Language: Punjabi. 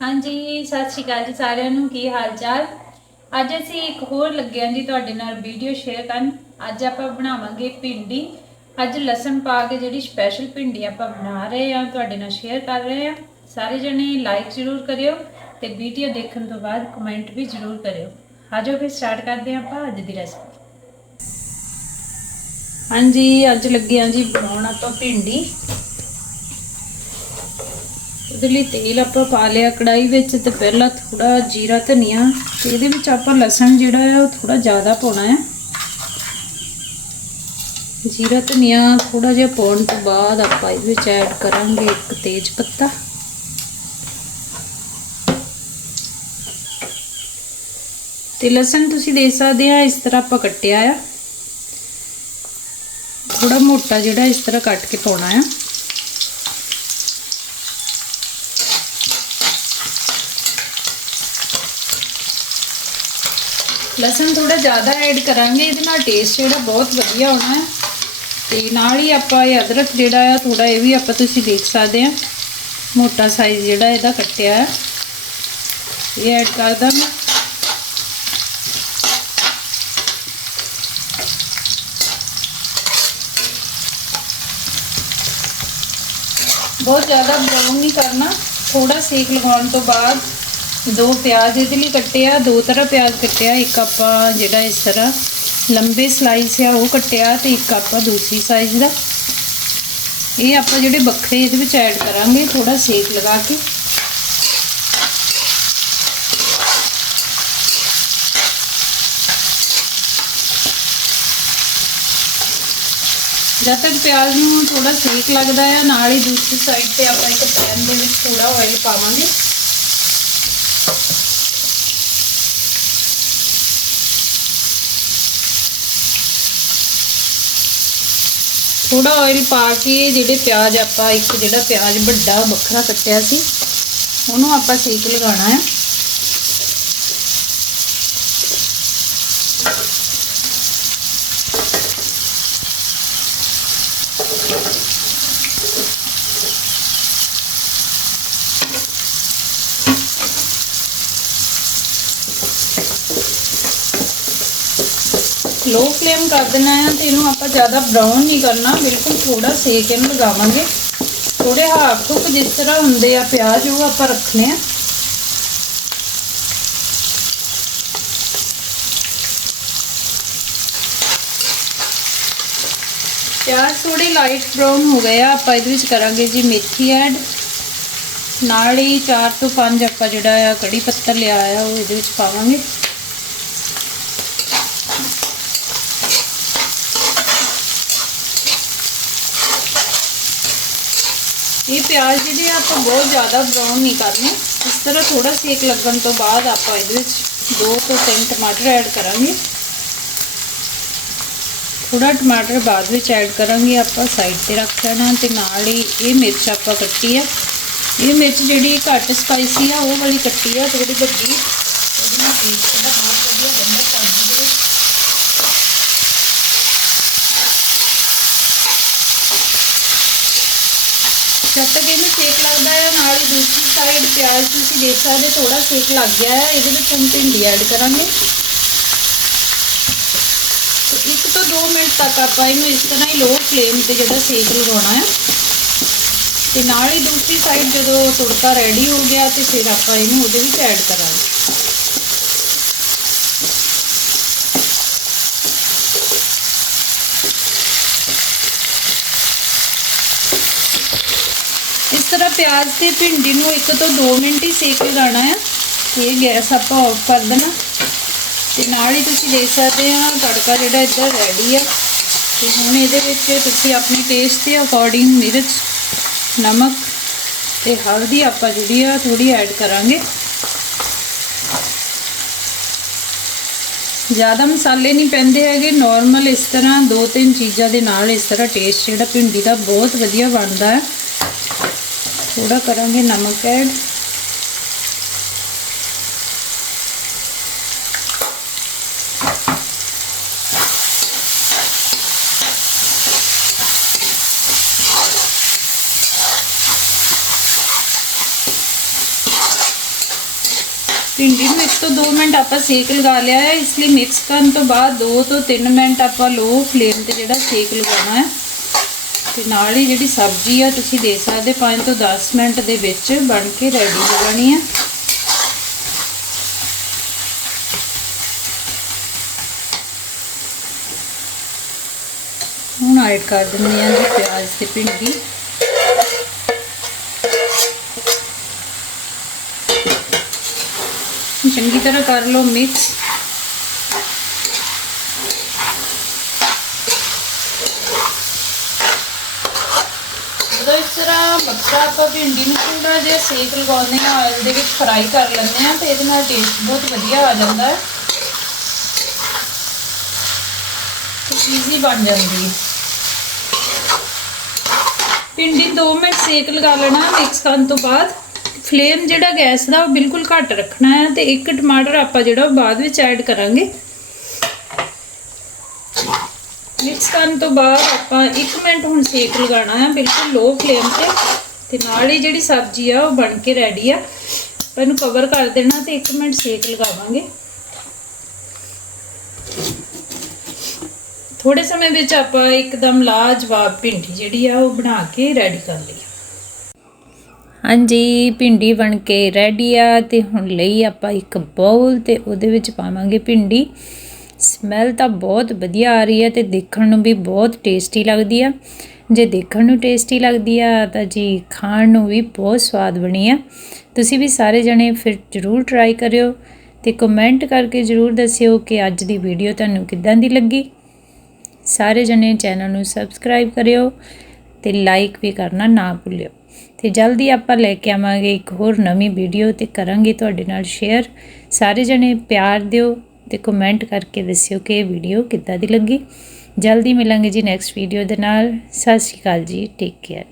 ਹਾਂਜੀ, ਸਤਿ ਸ਼੍ਰੀ ਅਕਾਲ ਜੀ ਸਾਰਿਆਂ ਨੂੰ, ਕੀ ਹਾਲ ਚਾਲ ਅੱਜ ਅਸੀਂ ਇੱਕ ਹੋਰ ਲੱਗੇ ਹਾਂ ਜੀ ਤੁਹਾਡੇ ਨਾਲ ਵੀਡੀਓ ਸ਼ੇਅਰ ਕਰਨ। ਅੱਜ ਆਪਾਂ ਬਣਾਵਾਂਗੇ ਭਿੰਡੀ। ਅੱਜ ਲਸਣ ਪਾ ਕੇ ਜਿਹੜੀ ਸਪੈਸ਼ਲ ਭਿੰਡੀ ਆਪਾਂ ਬਣਾ ਰਹੇ ਹਾਂ, ਤੁਹਾਡੇ ਨਾਲ ਸ਼ੇਅਰ ਕਰ ਰਹੇ ਹਾਂ। ਸਾਰੇ ਜਣੇ ਲਾਈਕ ਜ਼ਰੂਰ ਕਰਿਓ ਤੇ ਵੀਡੀਓ ਦੇਖਣ ਤੋਂ ਬਾਅਦ ਕਮੈਂਟ ਵੀ ਜ਼ਰੂਰ ਕਰਿਓ। ਆਜੋ ਫਿਰ ਸਟਾਰਟ ਕਰਦੇ ਹਾਂ ਆਪਾਂ ਅੱਜ ਦੀ ਰੈਸਪੀ ਹਾਂਜੀ, ਅੱਜ ਲੱਗੇ ਹਾਂ ਜੀ ਬਣਾਉਣਾ ਤੋਂ ਭਿੰਡੀ। ਉਹਦੇ ਲਈ ਤੇਲ ਆਪਾਂ ਪਾ ਲਿਆ ਕੜਾਈ ਵਿੱਚ ਤੇ ਪਹਿਲਾਂ ਥੋੜਾ ਜੀਰਾ ਧਨੀਆ ਤੇ ਇਹਦੇ ਵਿੱਚ ਆਪਾਂ ਲਸਣ ਜਿਹੜਾ ਆ ਉਹ ਥੋੜਾ ਜ਼ਿਆਦਾ ਪਾਉਣਾ ਹੈ ਜੀਰਾ ਧਨੀਆ ਥੋੜਾ ਜਿਹਾ ਪਾਉਣ ਤੋਂ ਬਾਅਦ ਆਪਾਂ ਇਹਦੇ ਵਿੱਚ ਐਡ ਕਰਾਂਗੇ ਇੱਕ ਤੇਜ ਪੱਤਾ। ਤੇ ਲਸਣ ਤੁਸੀਂ ਦੇਖ ਸਕਦੇ ਆ, ਇਸ ਤਰ੍ਹਾਂ ਆਪਾਂ ਕੱਟਿਆ ਆ। ਥੋੜਾ ਮੋਟਾ ਜਿਹੜਾ ਇਸ ਤਰ੍ਹਾਂ ਕੱਟ ਕੇ ਪਾਉਣਾ ਆ। ਲਸਣ ਥੋੜਾ ਜ਼ਿਆਦਾ ਐਡ ਕਰਾਂਗੇ, ਇਹਦੇ ਨਾਲ ਟੇਸਟ ਜਿਹੜਾ ਬਹੁਤ ਵਧੀਆ ਆਉਣਾ ਹੈ। ਤੇ ਨਾਲ ਹੀ ਆਪਾਂ ਇਹ ਅਦਰਕ ਜਿਹੜਾ ਆ ਥੋੜਾ ਇਹ ਵੀ ਆਪਾਂ ਤੁਸੀਂ ਦੇਖ ਸਕਦੇ ਆ ਮੋਟਾ ਸਾਈਜ਼ ਜਿਹੜਾ ਇਹਦਾ ਕੱਟਿਆ ਹੈ। ਇਹ ਐਡ ਕਰ ਦਾਂਗੇ ਬਹੁਤ ਜ਼ਿਆਦਾ ਬਰਾਊਨ ਨਹੀਂ ਕਰਨਾ ਥੋੜਾ ਸੇਕ ਲਗਾਉਣ ਤੋਂ ਬਾਅਦ ਦੋ ਪਿਆਜ਼ ਇਹਦੇ ਲਈ ਕੱਟਿਆ, ਦੋ ਤਰ੍ਹਾਂ ਪਿਆਜ਼ ਕੱਟਿਆ, ਇੱਕ ਆਪਾਂ ਜਿਹੜਾ ਇਸ ਤਰ੍ਹਾਂ ਲੰਬੇ ਸਲਾਈਸ ਆ ਉਹ ਕੱਟਿਆ ਤੇ ਇੱਕ ਆਪਾਂ ਦੂਸਰੀ ਸਾਈਜ਼ ਦਾ। ਇਹ ਆਪਾਂ ਜਿਹੜੇ ਵੱਖਰੇ ਇਹਦੇ ਵਿੱਚ ਐਡ ਕਰਾਂਗੇ ਥੋੜਾ ਸੇਕ ਲਗਾ ਕੇ। ਜਦ ਤੱਕ ਪਿਆਜ਼ ਨੂੰ ਥੋੜਾ ਸੇਕ ਲੱਗਦਾ ਹੈ ਨਾਲ ਹੀ ਦੂਸਰੀ ਸਾਈਡ ਤੇ ਆਪਾਂ ਇੱਕ ਪੈਨ ਦੇ ਵਿੱਚ ਥੋੜਾ ਆਇਲ ਪਾਵਾਂਗੇ। ਥੋੜਾ ਆਇਲ ਪਾ ਕੇ ਜਿਹੜੇ ਪਿਆਜ਼ ਆਪਾਂ ਇੱਕ ਜਿਹੜਾ ਪਿਆਜ਼ ਵੱਡਾ ਵੱਖਰਾ ਕੱਟਿਆ ਸੀ, ਉਹਨੂੰ ਆਪਾਂ ਸੇਕ ਲਗਾਉਣਾ ਹੈ। ਲੋ ਫਲੇਮ ਕਰ ਦੇਣਾ ਹੈ ਤੇ ਇਹਨੂੰ ਆਪਾਂ ਜ਼ਿਆਦਾ ਬਰਾਊਨ ਨਹੀਂ ਕਰਨਾ, ਬਿਲਕੁਲ ਥੋੜਾ ਸੇਕ ਇਹਨੂੰ ਲਗਾਵਾਂਗੇ। ਥੋੜੇ ਹਾਫ ਕੁੱਕ ਜਿਸ ਤਰ੍ਹਾਂ ਹੁੰਦੇ ਆ ਪਿਆਜ਼, ਉਹ ਆਪਾਂ ਰੱਖਨੇ ਆ। ਪਿਆਜ਼ ਥੋੜੇ ਲਾਈਟ ਬਰਾਊਨ ਹੋ ਗਏ ਆ, ਆਪਾਂ ਇਹਦੇ ਵਿੱਚ ਕਰਾਂਗੇ ਜੀ ਮੇਥੀ ਐਡ ਨਾਲ ਹੀ 4 ਤੋਂ 5 ਆਪਾਂ ਜਿਹੜਾ ਆ ਕੜੀ ਪੱਤਾ ਲਿਆ ਆ, ਉਹ ਇਹਦੇ ਵਿੱਚ ਪਾਵਾਂਗੇ। ਇਹ ਪਿਆਜ਼ ਜਿਹੜੇ ਆਪਾਂ ਬਹੁਤ ਜ਼ਿਆਦਾ ਬਰਾਊਨ ਨਹੀਂ ਕਰਨੇ। ਇਸ ਤਰ੍ਹਾਂ ਥੋੜਾ ਸੇਕ ਲੱਗਣ ਤੋਂ ਬਾਅਦ ਆਪਾਂ ਇਹਦੇ ਵਿੱਚ 2 ਤੋਂ 3 ਟਮਾਟਰ ਐਡ ਕਰਾਂਗੇ। ਥੋੜਾ ਟਮਾਟਰ ਬਾਅਦ ਵਿੱਚ ਐਡ ਕਰਾਂਗੇ ਆਪਾਂ ਸਾਈਡ ਤੇ ਰੱਖ ਲੈਣਾ ਤੇ ਨਾਲ ਹੀ ਇਹ ਮਿਰਚ ਆਪਾਂ ਕੱਟੀ ਆ। ਇਹ ਮਿਰਚ ਜਿਹੜੀ ਘੱਟ ਸਪਾਈਸੀ ਆ, ਉਹ ਵਾਲੀ ਕੱਟੀ ਆ ਥੋੜੀ ਵੱਡੀ। ਉਹਦੇ ਨਾਲ ਟੇਸਟ ਦਾ ਬਹੁਤ ਵਧੀਆ ਰਹਿੰਦਾ ਸਬਜ਼ੀ ਦੇ ਵਿੱਚ ਜਦ ਤੱਕ ਇਹਨੂੰ ਸੇਕ ਲੱਗਦਾ ਹੈ, ਨਾਲ ਹੀ ਦੂਸਰੀ ਸਾਈਡ ਪਿਆਜ਼ ਤੁਸੀਂ ਦੇਖ ਸਕਦੇ ਥੋੜਾ ਸੇਕ ਲੱਗ ਗਿਆ ਹੈ, ਇਹਦੇ ਵਿੱਚ ਹੁਣ ਭਿੰਡੀ ਐਡ ਕਰਾਂਗੇ। ਇੱਕ ਤੋਂ 2 ਮਿੰਟ ਤੱਕ ਆਪਾਂ ਇਹਨੂੰ ਇਸ ਤਰ੍ਹਾਂ ਹੀ ਲੋ ਫਲੇਮ ਤੇ ਜਿਹੜਾ ਸੇਕ ਲਗਾਉਣਾ ਹੈ, ਤੇ ਨਾਲ ਹੀ ਦੂਸਰੀ ਸਾਈਡ ਜਦੋਂ ਤੁੜਕਾ ਰੈਡੀ ਹੋ ਗਿਆ ਤੇ ਫਿਰ ਆਪਾਂ ਇਹਨੂੰ ਉਹਦੇ ਵਿੱਚ ਐਡ ਕਰਾਂਗੇ ਇਸ ਤਰ੍ਹਾਂ ਪਿਆਜ਼ ਤੇ ਭਿੰਡੀ ਨੂੰ 1 ਤੋਂ 2 ਮਿੰਟ ਹੀ ਸੇਕ ਲਗਾਉਣਾ ਆ। ਇਹ ਗੈਸ ਆਪਾਂ ਆਫ ਕਰ ਦੇਣਾ। ਤੇ ਨਾਲ ਹੀ ਤੁਸੀਂ ਦੇਖ ਸਕਦੇ ਆ, ਤੜਕਾ ਜਿਹੜਾ ਇੱਧਰ ਰੈਡੀ ਆ। ਤੇ ਹੁਣ ਇਹਦੇ ਵਿੱਚ ਤੁਸੀਂ ਆਪਣੇ ਟੇਸਟ ਦੇ ਅਕੋਰਡਿੰਗ ਮਿਰਚ, ਨਮਕ ਤੇ ਹਲਦੀ ਆਪਾਂ ਜਿਹੜੀ ਆ ਥੋੜੀ ਐਡ ਕਰਾਂਗੇ। ਜ਼ਿਆਦਾ ਮਸਾਲੇ ਨਹੀਂ ਪੈਂਦੇ ਹੈਗੇ ਨਾਰਮਲ ਇਸ ਤਰ੍ਹਾਂ ਦੋ ਤਿੰਨ ਚੀਜ਼ਾਂ ਦੇ ਨਾਲ ਇਸ ਤਰ੍ਹਾਂ ਟੇਸਟ ਜਿਹੜਾ ਭਿੰਡੀ ਦਾ ਬਹੁਤ ਵਧੀਆ ਬਣਦਾ ਹੈ। ਥੋੜਾ ਕਰਾਂਗੇ ਨਮਕ ਐਡ ਭਿੰਡੀ ਨੂੰ 1 ਤੋਂ 2 ਮਿੰਟ ਆਪਾਂ ਸੇਕ ਲਗਾ ਲਿਆ ਹੈ ਇਸ ਲਈ ਮਿਕਸ ਕਰਨ ਤੋਂ ਬਾਅਦ 2 ਤੋਂ 3 ਮਿੰਟ ਆਪਾਂ ਲੋ ਫਲੇਮ ਤੇ ਜਿਹੜਾ ਸੇਕ ਲਗਾਉਣਾ ਹੈ ਤੇ ਨਾਲ ਹੀ ਜਿਹੜੀ ਸਬਜ਼ੀ ਆ ਤੁਸੀਂ ਦੇ ਸਕਦੇ 5 ਤੋਂ 10 ਮਿੰਟ ਦੇ ਵਿੱਚ ਬਣ ਕੇ ਰੈਡੀ ਹੋ ਜਾਣੀ ਆ। ਹੁਣ ਐਡ ਕਰ ਦਿੰਦੇ ਹਾਂ ਜੀ ਪਿਆਜ਼ ਤੇ ਭਿੰਡੀ। ਚੰਗੀ ਤਰ੍ਹਾਂ ਕਰ ਲਓ ਮਿਕਸ ਜਦੋਂ ਇਸ ਤਰ੍ਹਾਂ ਮੱਖਾ ਆਪਾਂ ਭਿੰਡੀ ਨੂੰ ਥੋੜਾ ਜਿਹਾ ਸੇਕ ਲਗਾਉਂਦੇ ਹਾਂ ਆਇਲ ਦੇ ਵਿੱਚ ਫਰਾਈ ਕਰ ਲੈਂਦੇ ਹਾਂ ਤੇ ਇਹਦੇ ਨਾਲ ਟੇਸਟ ਬਹੁਤ ਵਧੀਆ ਆ ਜਾਂਦਾ ਹੈ। ਈਜ਼ੀ ਬਣ ਜਾਂਦੀ ਹੈ। ਭਿੰਡੀ 2 ਮਿੰਟ ਸੇਕ ਲਗਾ ਲੈਣਾ ਮਿਕਸ ਕਰਨ ਤੋਂ ਬਾਅਦ ਫਲੇਮ ਜਿਹੜਾ ਗੈਸ ਦਾ ਉਹ ਬਿਲਕੁਲ ਘੱਟ ਰੱਖਣਾ ਹੈ ਤੇ ਇੱਕ ਟਮਾਟਰ ਆਪਾਂ ਜਿਹੜਾ ਉਹ ਬਾਅਦ ਵਿੱਚ ਐਡ ਕਰਾਂਗੇ। ਮਿਕਸ ਕਰਨ ਤੋਂ ਬਾਅਦ ਆਪਾਂ 1 ਮਿੰਟ ਹੁਣ ਸੇਕ ਲਗਾਉਣਾ ਹੈ, ਬਿਲਕੁਲ ਲੋ ਫਲੇਮ ਤੇ। ਤੇ ਨਾਲ ਹੀ ਜਿਹੜੀ ਸਬਜ਼ੀ ਆ, ਉਹ ਬਣ ਕੇ ਰੈਡੀ ਆ। ਆਪਾਂ ਇਹਨੂੰ ਕਵਰ ਕਰ ਦੇਣਾ ਤੇ 1 ਮਿੰਟ ਸੇਕ ਲਗਾਵਾਂਗੇ। ਥੋੜੇ ਸਮੇਂ ਵਿੱਚ ਆਪਾਂ ਇੱਕਦਮ ਲਾਜਵਾਬ ਭਿੰਡੀ ਜਿਹੜੀ ਆ, ਉਹ ਬਣਾ ਕੇ ਰੈਡੀ ਕਰ ਲਈ ਹਾਂਜੀ, ਭਿੰਡੀ ਬਣ ਕੇ ਰੈਡੀ ਆ ਤੇ ਹੁਣ ਲਈ ਆਪਾਂ ਇੱਕ ਬਾਉਲ ਤੇ ਉਹਦੇ ਵਿੱਚ ਪਾਵਾਂਗੇ ਭਿੰਡੀ। ਸਮੈਲ ਤਾਂ ਬਹੁਤ ਵਧੀਆ ਆ ਰਹੀ ਹੈ ਤੇ ਦੇਖਣ ਨੂੰ ਵੀ ਬਹੁਤ ਟੇਸਟੀ ਲੱਗਦੀ ਆ। ਜੇ ਦੇਖਣ ਨੂੰ ਟੇਸਟੀ ਲੱਗਦੀ ਆ ਤਾਂ ਜੀ ਖਾਣ ਨੂੰ ਵੀ ਬਹੁਤ ਸਵਾਦ ਬਣੀ ਆ। ਤੁਸੀਂ ਵੀ ਸਾਰੇ ਜਣੇ ਫਿਰ ਜਰੂਰ ਟਰਾਈ ਕਰਿਓ ਤੇ ਕਮੈਂਟ ਕਰਕੇ ਜਰੂਰ ਦੱਸਿਓ ਕਿ ਅੱਜ ਦੀ ਵੀਡੀਓ ਤੁਹਾਨੂੰ ਕਿੱਦਾਂ ਦੀ ਲੱਗੀ। ਸਾਰੇ ਜਣੇ ਚੈਨਲ ਨੂੰ ਸਬਸਕ੍ਰਾਈਬ ਕਰਿਓ ਤੇ ਲਾਈਕ ਵੀ ਕਰਨਾ ਨਾ ਭੁੱਲਿਓ। ਤੇ ਜਲਦੀ ਆਪਾਂ ਲੈ ਕੇ ਆਵਾਂਗੇ ਇੱਕ ਹੋਰ ਨਵੀਂ ਵੀਡੀਓ ਤੇ ਕਰਾਂਗੇ ਤੁਹਾਡੇ ਨਾਲ ਸ਼ੇਅਰ ਸਾਰੇ ਜਣੇ ਪਿਆਰ ਦਿਓ। ਤੇ ਕਮੈਂਟ ਕਰਕੇ ਦੱਸਿਓ ਕਿ ਇਹ ਵੀਡੀਓ ਕਿੱਦਾਂ ਦੀ ਲੱਗੀ। ਜਲਦੀ ਮਿਲਾਂਗੇ ਜੀ ਨੈਕਸਟ ਵੀਡੀਓ ਦੇ ਨਾਲ। ਸਤਿ ਸ਼੍ਰੀ ਅਕਾਲ ਜੀ ਟੇਕ ਕੇਅਰ